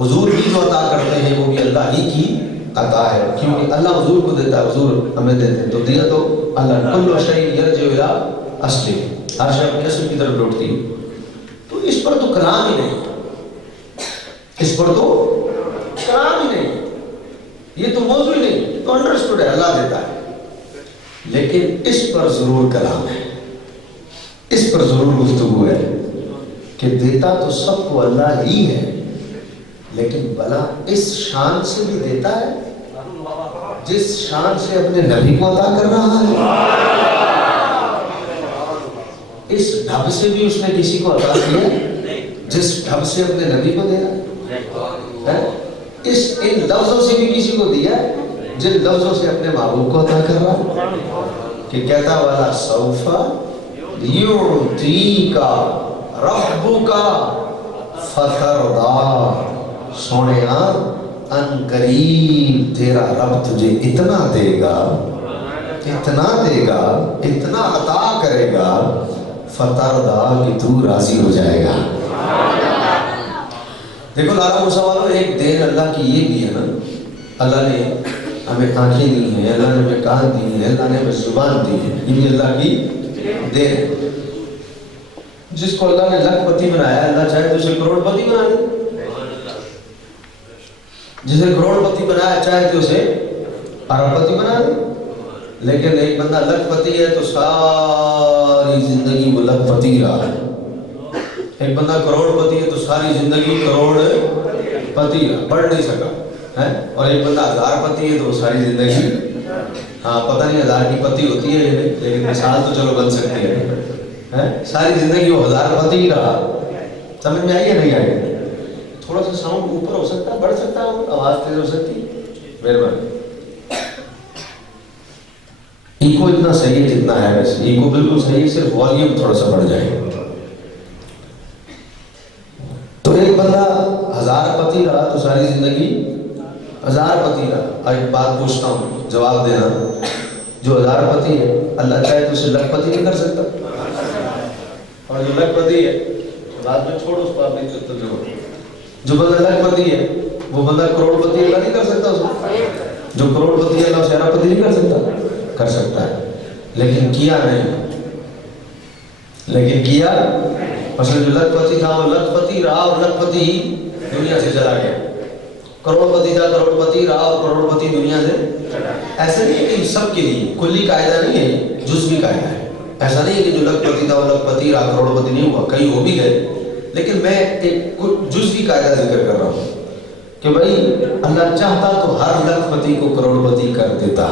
حضور بھی جو عطا کرتے ہیں وہ بھی اللہ ہی کی عطا ہے، کیونکہ اللہ حضور کو دیتا ہے، حضور ہمیں دیتے ہیں، تو دیا تو اللہ کل شیء یرجع الی اصلہ، ہر شے اپنے اصل کی طرف لوٹتی ہے۔ تو اس پر تو کلام ہی نہیں، اس پر تو کلام ہی نہیں، یہ تو موضوع ہی نہیں، تو انڈرسٹوڈ ہے، اللہ دیتا ہے، لیکن اس پر ضرور کلام ہے، اس پر ضرور گفتگو ہے کہ دیتا تو سب کو اللہ ہی ہے، لیکن بلا اس شان سے بھی دیتا ہے جس شان سے اپنے نبی کو عطا کر رہا ہے، اس ڈھب سے بھی اس نے کسی کو عطا کیا جس ڈھب سے اپنے نبی کو دے رہا ہے، ان لفظوں سے بھی کسی کو دیا جن لفظوں سے اپنے محبوب کو عطا کر رہا ہے، کہ کہتا والا سوف یعطیک ربک فترضی، سونیا ان قریب تیرا رب تجھے اتنا دے گا، اتنا دے گا، اتنا عطا کرے گا، فترضی کہ تو راضی ہو جائے گا۔ دیکھو لالا موسیٰ والو، ایک دین اللہ کی یہ بھی ہے نا، اللہ نے ہمیں آنکھیں دی ہیں، اللہ نے ہمیں کان دی ہیں، اللہ نے ہمیں زبان دی ہے، یہ بھی اللہ کی دین ہے۔ جس کو اللہ نے لاکھ پتی بنایا، اللہ چاہے تو اسے کروڑ پتی بنا دے، جسے کروڑ پتی بنایا چاہے تو اسے ارب پتی بنا دے، لیکن ایک بندہ لکھ پتی ہے تو ساری زندگی وہ لکھ پتی رہا ہے، ایک بندہ کروڑ پتی ہے تو ساری زندگی کروڑ پتی رہا، بڑھ نہیں سکا، اور ایک بندہ ہزار پتی ہے تو وہ ساری زندگی، ہاں پتہ نہیں ہزار کی پتی ہوتی ہے لیکن مثال تو چلو بن سکتی ہے، ساری زندگی وہ ہزار پتی ہی رہا۔ سمجھ میں آئی ہے نہیں آئی؟ تھوڑا سا ساؤنڈ اوپر ہو سکتا ہے، بڑھ سکتا ہے، آواز تیز ہو سکتی ہے، مہربانی۔ ایکو اتنا صحیح ہے جتنا ہے، ویسے ایکو بالکل صحیح ہے، صرف والیوم تھوڑا سا بڑھ جائے۔ تو ایک بندہ ہزار پتی رہا تو ساری زندگی ہزار پتی رہا۔ ایک بات پوچھتا ہوں، جواب دینا، جو ہزار پتی ہے اللہ چاہے تو اسے لکھ پتی نہیں کر سکتا، اور جو لکھ پتی ہے بعد میں چھوڑو اس کو، آپ نہیں سکتے، جو بندہ لکھ پتی ہے وہ بندہ کروڑ پتی اللہ نہیں کر سکتا، اس کو جو کروڑ پتی ہے اللہ اسے ارب پتی نہیں کر سکتا، کر سکتا ہے لیکن کیا نہیں، لیکن کیا مثلا جو لکھ پتی تھا وہ لکھ پتی رہا اور لکھ پتی ہی دنیا سے چلا گیا، کروڑ پتی تھا کروڑ پتی رہا اور کروڑ پتی دنیا سے، ایسا نہیں ہے کہ سب کے لیے کلی قاعدہ نہیں ہے، جزوی قاعدہ ہے، ایسا نہیں ہے کہ جو لکھ پتی تھا وہ لکھ پتی رہا کروڑ پتی نہیں ہوا، کئی ہو بھی گئے، لیکن میں ایک جزوی قاعدہ ذکر کر رہا ہوں کہ بھائی اللہ چاہتا تو ہر لکھ پتی کو کروڑ پتی کر دیتا،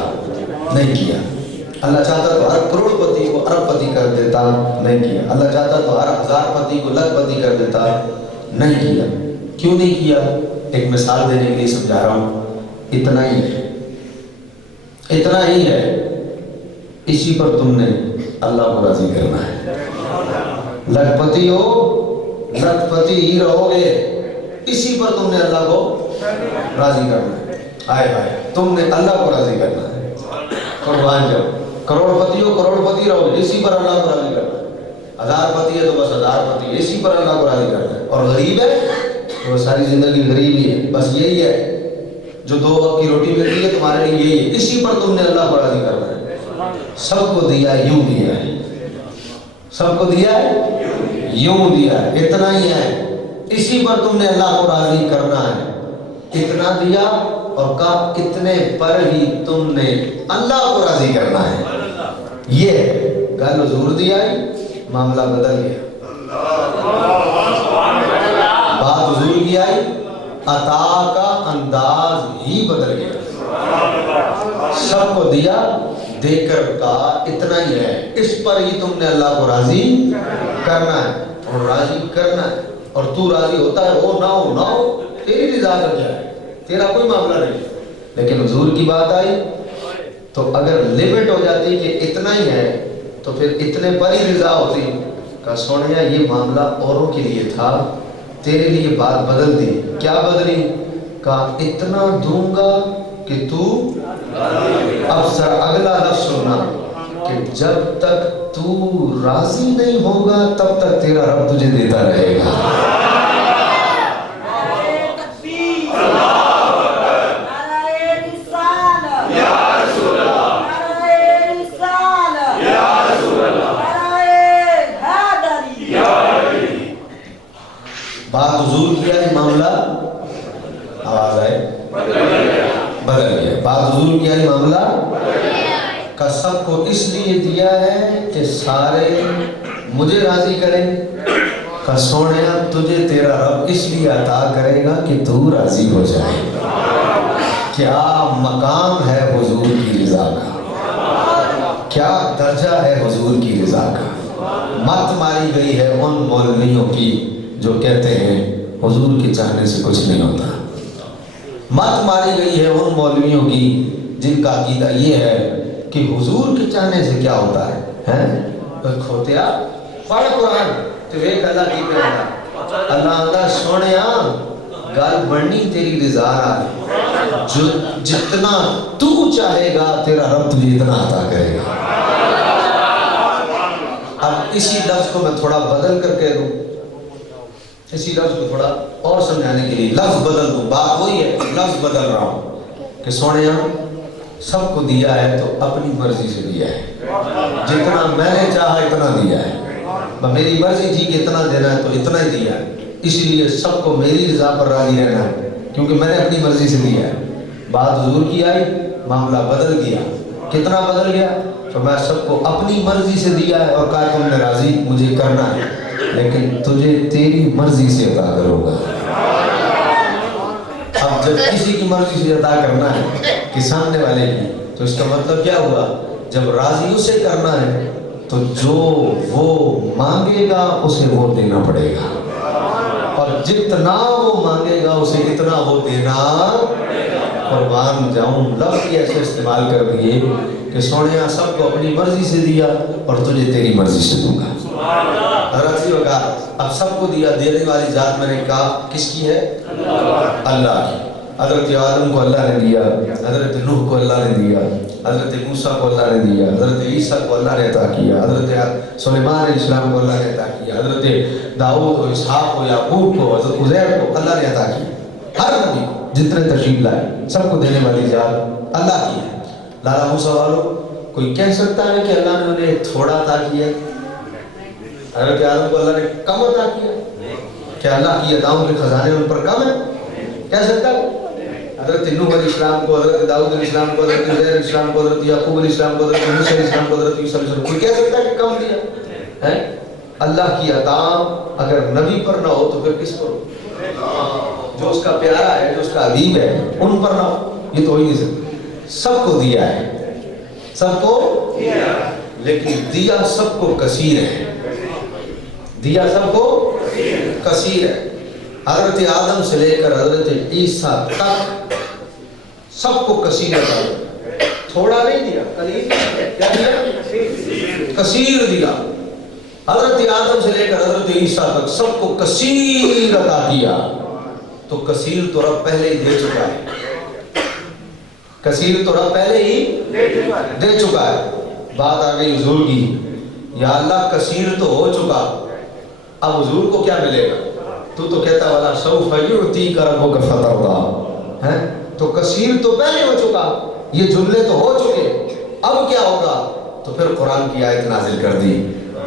نہیں کیا، اللہ چاہتا تو ہر کروڑ پتی کو ارب پتی کر دیتا، نہیں کیا، اللہ چاہتا تو ہر ہزار پتی کو لکھ پتی کر دیتا، نہیں کیا۔ کیوں نہیں کیا؟ ایک مثال دینے کے لیے سمجھا رہا ہوں، اتنا ہی ہے، اتنا ہی ہے، اسی پر تم نے اللہ کو راضی کرنا ہے، لکھ پتی ہو لکھ پتی ہی رہو گے، اسی پر تم نے اللہ کو راضی کرنا ہے، آئے آئے تم نے اللہ کو راضی کرنا ہے، قربان جاؤ، کروڑ پتی ہو کروڑ پتی رہو گے، اسی پر اللہ کو راضی کرنا ہے، ہزار پتی ہے تو بس ہزار پتی، اسی پر اللہ کو راضی کرنا ہے، اور غریب ہے تو ساری زندگی غریب ہی ہے، بس یہی ہے، جو دو وقت کی روٹی ملتی ہے تمہارے لیے یہی ہے، اسی پر تم نے اللہ کو راضی کرنا ہے، سب کو دیا ہے یوں دیا ہے، سب کو دیا ہے یوں دیا ہے، اتنا ہی ہے، اسی پر تم نے اللہ کو راضی کرنا ہے، اتنا دیا اور کہا اتنے پر ہی تم نے اللہ کو راضی کرنا ہے، یہ گل حضور دیا ہے، معاملہ بدل گیا، بات حضور کی آئی، عطا کا انداز ہی بدل گیا، سب کو دیا، دے کر کہا اتنا ہی ہے، اس پر ہی تم نے اللہ کو راضی کرنا ہے، اور راضی کرنا ہے، اور تو راضی ہوتا ہے ہو نہ ہو، تیری رضا کا کیا ہے، تیرا کوئی معاملہ نہیں، لیکن حضور کی بات آئی تو اگر لیمٹ ہو جاتی کہ اتنا ہی ہے تو پھر اتنے پر ہی رضا ہوتی، کہا سونیا یہ معاملہ اوروں کے لیے تھا، تیرے لیے بات بدل دی، کیا بدلی؟ کہا اتنا دوں گا کہ تو، اب سر اگلا لفظ سننا، کہ جب تک تو راضی نہیں ہوگا تب تک تیرا رب تجھے دیتا رہے گا، کی آئی معاملہ آواز آئے بدل گیا. بات حضور کی آئی معاملہ کا سب کو اس لیے دیا ہے کہ سارے مجھے راضی کریں. کا سونیا تجھے تیرا رب اس لیے عطا کرے گا کہ تو راضی ہو جائے. کیا مقام ہے حضور کی رضا کا, کیا درجہ ہے حضور کی رضا کا. مت ماری گئی ہے ان مولویوں کی جو کہتے ہیں حضور کے چاہنے سے کچھ نہیں ہوتا. مت ماری گئی ہے ان مولویوں کی جن کا عقیدہ یہ ہے کہ حضور کے چاہنے سے کیا ہوتا ہے. کھوتیا پڑھ قرآن تو ایک اللہ کی پہ اللہ اللہ سونیا گل بڑھنی تیری رضا ہے. جو جتنا تو چاہے گا تیرا رب تجھے اتنا عطا کرے گا. اب اسی لفظ کو میں تھوڑا بدل کر کہہ دوں, اسی لفظ کو تھوڑا اور سمجھانے کے لیے لفظ بدل دوں. بات وہی ہے, لفظ بدل رہا ہوں کہ سونیا سب کو دیا ہے تو اپنی مرضی سے دیا ہے. جتنا میں نے چاہا اتنا دیا ہے. میری مرضی تھی کہ اتنا دینا ہے تو اتنا ہی دیا ہے. اسی لیے سب کو میری رضا پر راضی رہنا ہے کیونکہ میں نے اپنی مرضی سے دیا ہے. بات حضور کی آئی, معاملہ بدل گیا. کتنا بدل گیا؟ تو میں سب کو اپنی مرضی سے دیا ہے اور کہا تم نے راضی مجھے کرنا ہے لیکن تجھے تیری مرضی سے عطا کروں گا. اب جب کسی کی مرضی سے عطا کرنا ہے کہ سامنے والے کی, تو اس کا مطلب کیا ہوا؟ جب راضی اسے کرنا ہے تو جو وہ مانگے گا اسے وہ دینا پڑے گا, اور جتنا وہ مانگے گا اسے اتنا وہ دینا. قربان جاؤں لفظ ایسے استعمال کر دیے کہ سونیا سب کو اپنی مرضی سے دیا اور تجھے تیری مرضی سے دوں گا. حضرت نے کہا اب سب کو دیا, دینے والی ذات میں نے کہا کس کی ہے؟ اللہ کی. حضرت آدم کو اللہ نے دیا, حضرت نوح کو اللہ نے دیا, حضرت موسیٰ کو اللہ نے دیا, حضرت عیسیٰ کو اللہ نے عطا کیا, حضرت سلیمان علیہ السلام کو اللہ نے عطا کیا, حضرت داؤد کو, اسحاق کو, یعقوب کو, حضرت عزیر کو اللہ نے عطا کیا. ہر نبی کو جتنے تشریف لائے سب کو دینے والی ذات اللہ کی ہے. لالا موسیٰ والوں کوئی کہہ سکتا ہے کہ اللہ نے انہیں تھوڑا عطا کیا؟ حضرت آدم کو اللہ نے کم عطا کیا؟ کیا اللہ کی عطاؤں کے خزانے ان پر کم ہیں؟ کہہ سکتا ہے؟ حضرت نوح علیہ السلام کو, حضرت داؤد علیہ السلام کو, حضرت عزیر علیہ السلام کو, حضرت یعقوب علیہ السلام کو, حضرت موسیٰ علیہ السلام کو, حضرت عیسیٰ علیہ السلام کو, کوئی کہہ سکتا ہے کہ کم دیا ہے؟ اللہ کی عطا اگر نبی پر نہ ہو تو پھر کس پر ہو؟ جو اس کا پیارا ہے, جو اس کا حبیب ہے, ان پر نہ ہو, یہ تو ہو ہی نہیں سکتا. سب کو دیا ہے, سب کو لیکن دیا سب کو کثیر ہے. دیا سب کو کثیر ہے. حضرت آدم سے لے کر حضرت عیسیٰ تک سب کو کثیر عطا, تھوڑا نہیں دیا, کیا دیا؟ کثیر دیا. حضرت آدم سے لے کر حضرت عیسیٰ تک سب کو کثیر عطا کیا. تو کثیر تو رب پہلے ہی دے چکا ہے, کثیر تو رب پہلے ہی دے چکا ہے. بات آ گئی حضور کی, یا اللہ کثیر تو ہو چکا, اب حضور کو کیا ملے گا؟ تو کہتا والا سوف یعطیک ربک فترضی, تو کثیر تو پہلے ہو چکا, یہ جملے تو ہو چکے, اب کیا ہوگا؟ تو پھر قرآن کی آیت نازل کر دی,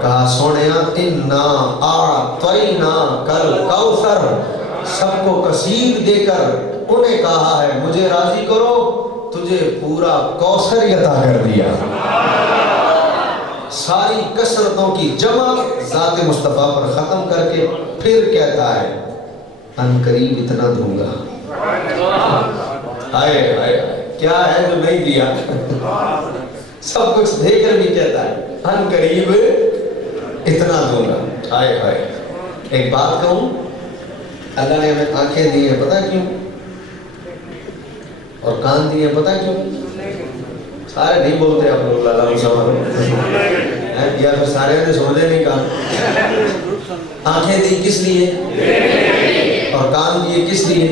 کہا سونیا انا اعطیناک الکوثر, سب کو کثیر دے کر انہیں کہا ہے مجھے راضی کرو, تجھے پورا کوثر عطا کر دیا. ساری کثرتوں کی جمع ذات مصطفیٰ پر ختم کر کے پھر کہتا ہے ان قریب اتنا دوں گا. آئے آئے کیا ہے جو نہیں دیا؟ سب کچھ دے کر بھی کہتا ہے ان قریب اتنا دوں گا. آئے آئے ایک بات کہوں, اللہ نے ہمیں آنکھیں دی ہیں پتہ کیوں, اور کان دی ہیں پتہ کیوں؟ سارے نہیں بولتے آپ لوگ اللہ یا پھر سارے نے سمجھے نہیں کہا. آنکھیں دی کس لیے, اور کان دیے کس لیے,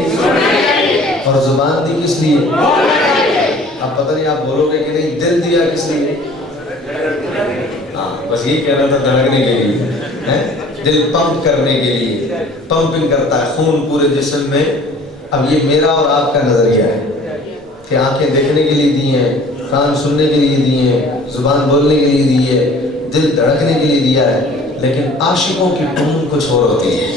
اور زبان دی کس لیے؟ اب پتہ نہیں آپ بولو گے کہ نہیں. دل دیا کس لیے؟ بس یہ کہنا تھا دھڑکنے کے لیے, دل پمپ کرنے کے لیے, پمپنگ کرتا ہے خون پورے جسم میں. اب یہ میرا اور آپ کا نظریہ ہے کہ آنکھیں دیکھنے کے لیے دی ہیں, کان سننے کے لیے دی ہیں, زبان بولنے کے لیے دی ہے, دل دھڑکنے کے لیے دیا ہے, لیکن عاشقوں کی ٹون کچھ اور ہوتی ہے.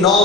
9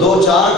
2-4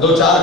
2-4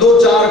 2-4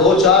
2-4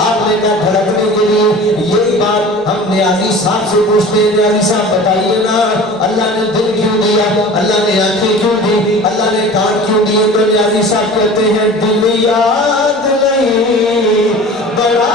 آپ نے کہا دھڑکنے کے لیے۔ یہی بات ہم نیازی صاحب سے پوچھتے ہیں، نیازی صاحب بتائیے نا، اللہ نے دل کیوں دیا، اللہ نے آنکھیں کیوں دی، اللہ نے کان کیوں دیے؟ تو نیازی صاحب کہتے ہیں دل یاد نہیں بڑا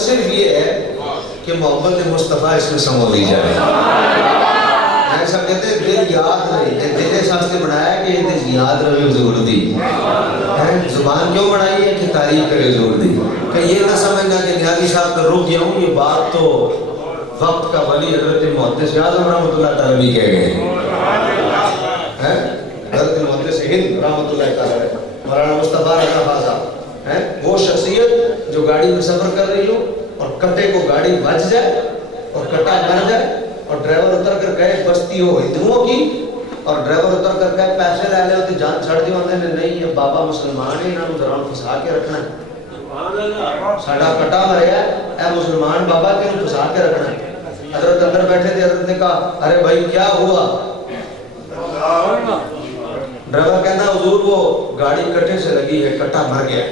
صرف یہ ہے کہ محبت مصطفیٰ اس میں سمو لی جائے۔ ایسا کہتے ہیں دل یاد نہیں، دل ایسا اس نے بنایا کہ یہ دل یاد رہے حضور دی، زبان کیوں بنائی ہے کہ تعریف کرے حضور دی، کہ یہ نہ سمجھنا کہ نیازی صاحب کا رک گیا ہوں، یہ بات تو وقت کا ولی حضرت محدث اعظم رحمۃ اللہ تعالیٰ بھی کہہ گئے ہیں، حضرت محدث ہند رحمۃ اللہ تعالیٰ مولانا مصطفیٰ رضا خان صاحب، وہ شخصیت جو گاڑی میں سفر کر رہی ہو اور کٹے کو گاڑی بچ جائے اور کٹا مر جائے اور ڈرائیور اتر کر کہے بستی ہو ہندوؤں کی، اور ڈرائیور اتر کر کہے پیسے لے لے ہوتے جان چھڑ دی ہوتے ہیں، نہیں یہ بابا مسلمان ہے، انہوں نے ذرا پھنسا کے رکھنا ہے، ساڑھا کٹا مریا ہے، اے مسلمان بابا کہ انہوں پھنسا کے رکھنا ہے۔ حضرت اندر بیٹھے تھے، حضرت نے کہا ارے بھائی کیا ہوا؟ ڈرائیور کہنا حضور وہ گاڑی کٹے سے لگی ہے، کٹا مر گیا۔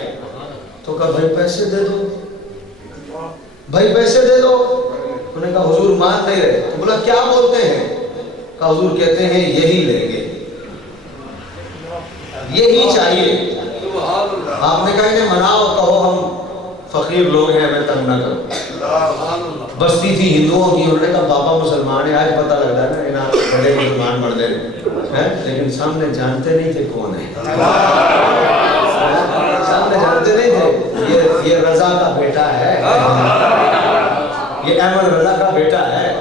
تو کہا بھائی پیسے دے دو، بھائی پیسے دے دو۔ انہوں نے کہا حضور مان نہیں رہے۔ تو بولا کیا بولتے ہیں؟ کہا حضور کہتے ہیں یہی لیں گے، یہی چاہیے۔ آپ نے کہا انہیں مناؤ، کہو ہم فقیر لوگ ہیں، ہمیں تنگ نہ کرو۔ بستی تھی ہندوؤں کی، انہوں نے کہا بابا مسلمان ہے، آج پتہ لگ رہا ہے نا انہاں بڑے مسلمان مردے ہیں، لیکن سامنے جانتے نہیں تھے کون ہے، سامنے جانتے نہیں تھے یہ رضا کا بیٹا ہے، یہ احمد رضا کا بیٹا ہے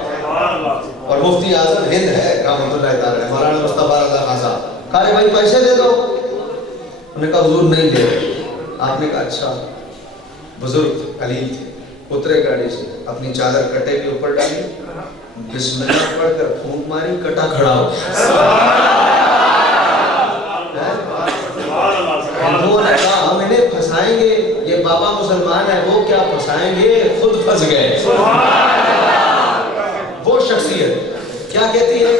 اور مفتی اعظم ہند ہے رحمۃ اللہ تعالیٰ، مولانا مصطفیٰ رضا خان صاحب۔ کہا بھائی پیسے دے دو۔ انہوں نے کہا حضور نہیں دے۔ آپ نے کہا اچھا۔ بزرگ علی تھے، اترے گاڑی سے، اپنی چادر کٹے کے اوپر ڈالی، بسم اللہ پڑھ کر پھونک ماری، کٹا کھڑا ہو ہندوؤں نے کہا ہم انہیں پھنسائیں گے، یہ بابا مسلمان ہے، وہ کیا پھنسائیں گے، خود پھنس گئے۔ وہ شخصیت کیا کہتی ہے؟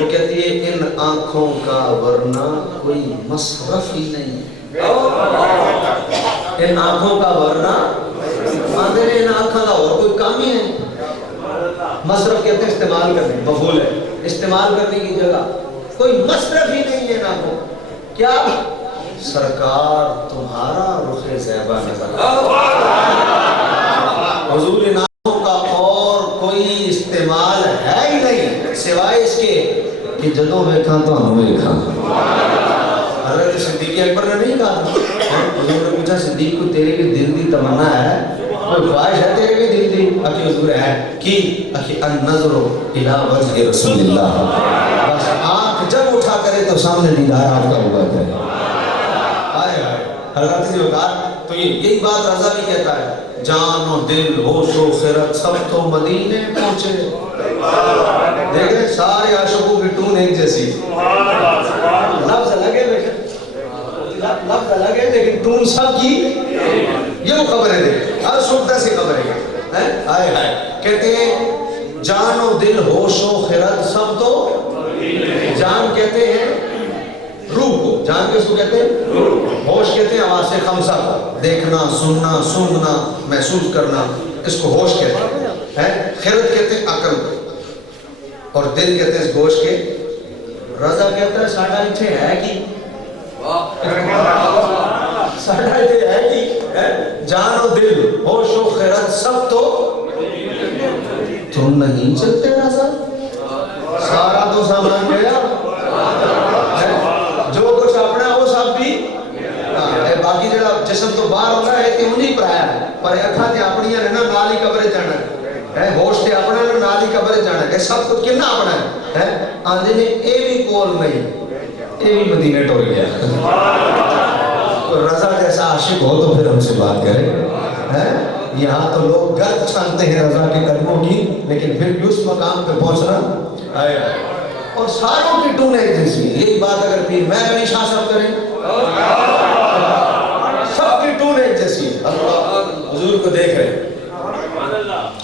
وہ کہتی ہے ان آنکھوں کا ورنہ کوئی مصرف ہی نہیں، ان آنکھوں کا ورنہ ان آنکھوں کا اور کوئی کام ہی نہیں۔ مصرف کہتے ہیں استعمال کرنے، مفعول ہے، استعمال کرنے کی جگہ، کوئی مصرف ہی نہیں ہے ان آنکھوں۔ کیا؟ سرکار تمہارا رخ زیبا نظر حضور ان آنکھوں کا اور کوئی استعمال ہے ہی نہیں سوائے اس کے کہ جدوں ویکھاں تو ہم ویکھاں۔ حضرت صدیق اکبر نے نہیں کہا، حضور نے پوچھا صدیق کو تیرے بھی دل دی تمنا ہے، کوئی خواہش ہے تیرے بھی دل دی؟ اکی حضور ہے کی اکی النظر الى وجہ رسول اللہ، بس آنکھ جب اٹھا کرے تو سامنے دیدار آپ کا ہوا ہے۔ حضرت سے وقار تو یہی بات رضا بھی کہتا ہے، جان و دل ہوش و خیرت سب تو مدینے پہنچے۔ دیکھ رہے سارے عاشقوں کی ٹون ایک جیسی، لفظ لگے لفظ لگے لیکن ٹون سب کی یہ خبریں دے، ہر شبدہ سے خبریں آئے آئے کہتے ہیں جان و دل ہوش و خیرت سب تو، جان کہتے ہیں روح کو، جان کس کو کہتے ہیں؟ ہوش کہتے ہیں حواس خمسہ کو، دیکھنا سننا سونگنا محسوس کرنا، اس کو ہوش کہتے ہیں۔ خیرت کہتے ہیں عقل کو، اور دل کہتے ہیں اس گوشت کے۔ رضا کہتا ہے ساڑھا اتھے ہے کی، ساڑھا اتھے ہے کی، جان و دل ہوش و خیرت سب تو تم نہیں چلتے رضا، سارا تو سامان گیا، جو کچھ اپنا وہ سب بھی باقی جڑا جسم تو باہر ہوتا ہے تے انہی پر آیا پر اکھاں تے اپنیاں نے نا نال ہی قبر جانا ہے ہوش تے اپنا نے نال ہی قبر جانا ہے سب کچھ کنا اپنا ہے آندے نے اے بھی کول نہیں اے بھی مدینے ٹور گیا رضا جیسا عاشق ہو تو پھر ہم سے بات کرے یہاں تو لوگ گرد چھانتے ہیں رضا کے قدموں کی لیکن پھر بھی اس مقام پہ پہنچنا اور ساروں کی ٹون ایک جیسی یہی بات اگر پیر میں علی شاہ صاحب کریں سب کی ٹون ایک جیسی حضور کو دیکھ رہے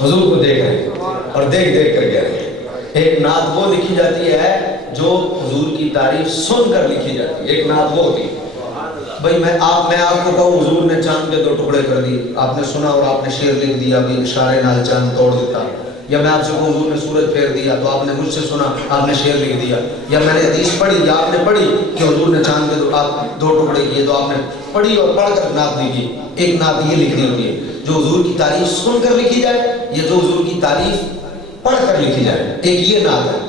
حضور کو دیکھ رہے اور دیکھ دیکھ کر کہہ رہے ایک نعت وہ لکھی جاتی ہے جو حضور کی تعریف سن کر لکھی جاتی ہے ایک نعت وہ ہوتی ہے بھئی میں آپ کو کہوں حضور نے چاند کے 2 ٹکڑے کر دی آپ نے سنا اور آپ نے شعر لکھ دیا بھی اشارے نال چاند توڑ دیتا یا میں آپ سے کہوں حضور نے سورج پھیر دیا تو آپ نے مجھ سے سنا آپ نے شعر لکھ دیا یا میں نے حدیث پڑھی یا آپ نے پڑھی کہ حضور نے چاند کے 2 ٹکڑے کیے تو آپ نے پڑھی اور پڑھ کر نعت لکھی ایک نعت یہ لکھنی ہوتی ہے جو حضور کی تعریف سن کر لکھی جائے یا جو حضور کی تعریف پڑھ کر لکھی جائے ایک یہ نعت ہے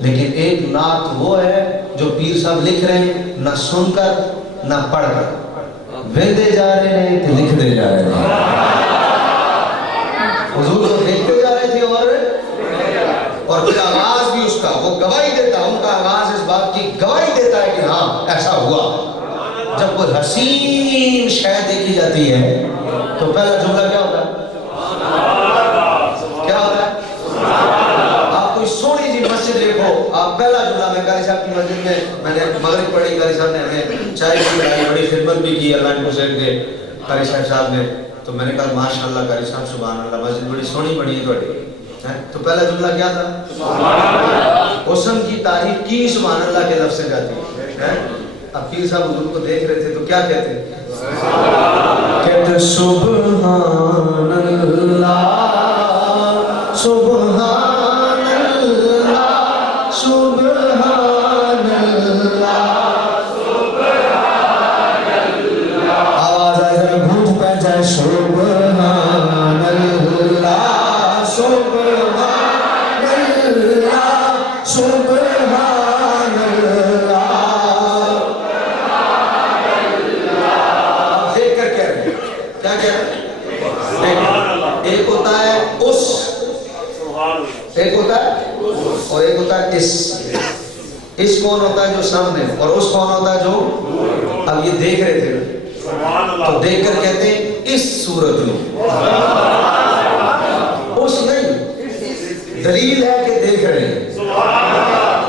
لیکن ایک نعت وہ ہے جو پیر صاحب لکھ رہے ہیں نہ سن کر نہ پڑھ کر ویندے جا رہے ہیں کہ لکھتے جا رہے ہیں حضور کو دیکھتے جا رہے تھے اور پھر آواز بھی اس کا وہ گواہی دیتا ان کا آواز اس بات کی گواہی دیتا ہے کہ ہاں ایسا ہوا جب کوئی حسین شے دیکھی جاتی ہے تو پہلا جملہ کیا ہوتا ہے کیا ہوتا ہے آپ کوئی سونی جی مسجد دیکھو آپ پہلا جملہ میں قاری صاحب کی مسجد میں نے مغرب پڑھی قاری صاحب نے ہمیں چائے کی بڑائی بڑی خدمت بھی کی اللہ ان کو سیٹ دے قاری صاحب نے تو میں نے کہا ماشاءاللہ قاری صاحب سبحان اللہ مسجد بڑی سونی بڑی ہے توڑی تو پہلا جملہ کیا تھا حسن کی تعریف کی سبحان اللہ کے لفظ سے جاتی ہے اب پیر صاحب حضور کو دیکھ رہے تھے تو کیا کہتے کہتے سبحان اللہ سبحان اللہ سبحان اللہ سبحان اللہ آواز آئے گھوٹ پہ جائے سبحان اللہ سبحان اللہ سبحان اللہ اب دیکھ کر کہہ رہے ہیں کیا کہہ رہے ہیں ایک ہوتا ہے اس ایک ہوتا ہے اور ایک ہوتا ہے اس کون ہوتا ہے جو سامنے اور اس کون ہوتا ہے جو اب یہ دیکھ رہے تھے تو دیکھ کر کہتے ہیں اس صورت میں اس نہیں دلیل ہے کہ دیکھ رہے ہیں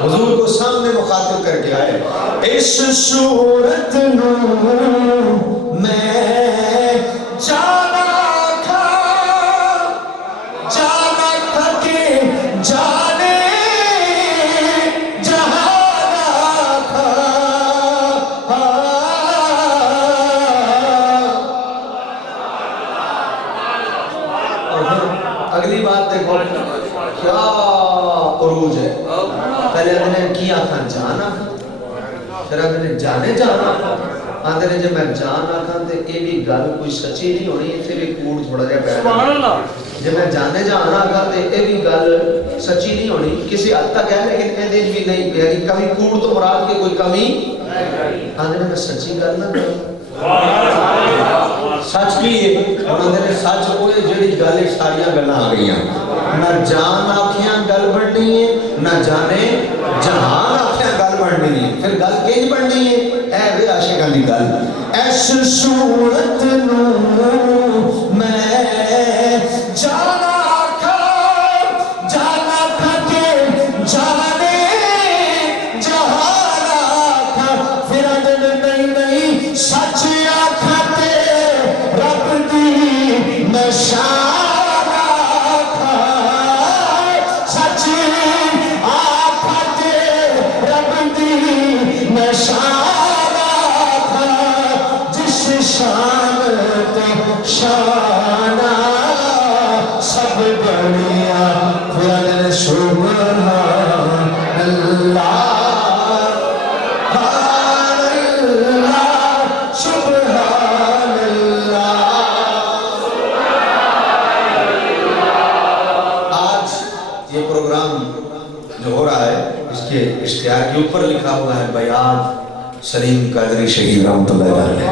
حضور کو سامنے مخاطب کر کے آئے اس صورت میں جانا جانے جہاں تھا اگلی بات دیکھو کیا عروج ہے پہلے ہم نے کیا تھا جانا پھر ہم نے جانے جانا آندھے نے جب میں جان آکھاں تے اے بھی گل کوئی سچی نہیں ہونی اسے بھی کوڑ تھوڑا جا بیٹھا جب میں جانے جانا آکھاں تے اے بھی گل سچی نہیں ہونی کسی حد تک ہے لیکن اے دن بھی نہیں یعنی کبھی کوڑ تو مراد کے کوئی کمی آندھے نے میں سچی گل نہ کروں سچ بھی ہے آندھے نے سچ کوئی جڑی گل ساریاں گلنا آ گئی ہیں نہ جان آکھیاں گل بڑھنی ہے نہ جانے جہان آکھیاں گل بڑھنی ہے پھر گل کیج بڑھنی ہے اے وے عاشقاں دی گل ایس صورت نو میں جانا کھا جانا کھا کے جانے جہانا کھا پھر نہیں نہیں سچ آکھاتے رب دی نشانہ کھا سچ آکھاتے رب دی نشانہ کھا جس شان تے شانہ سب بڑھیا پھر سبحان اللہ اشتہار کے اوپر لکھا ہوا ہے بیان سلیم قادری شہید رحمۃ اللہ علیہ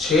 6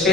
6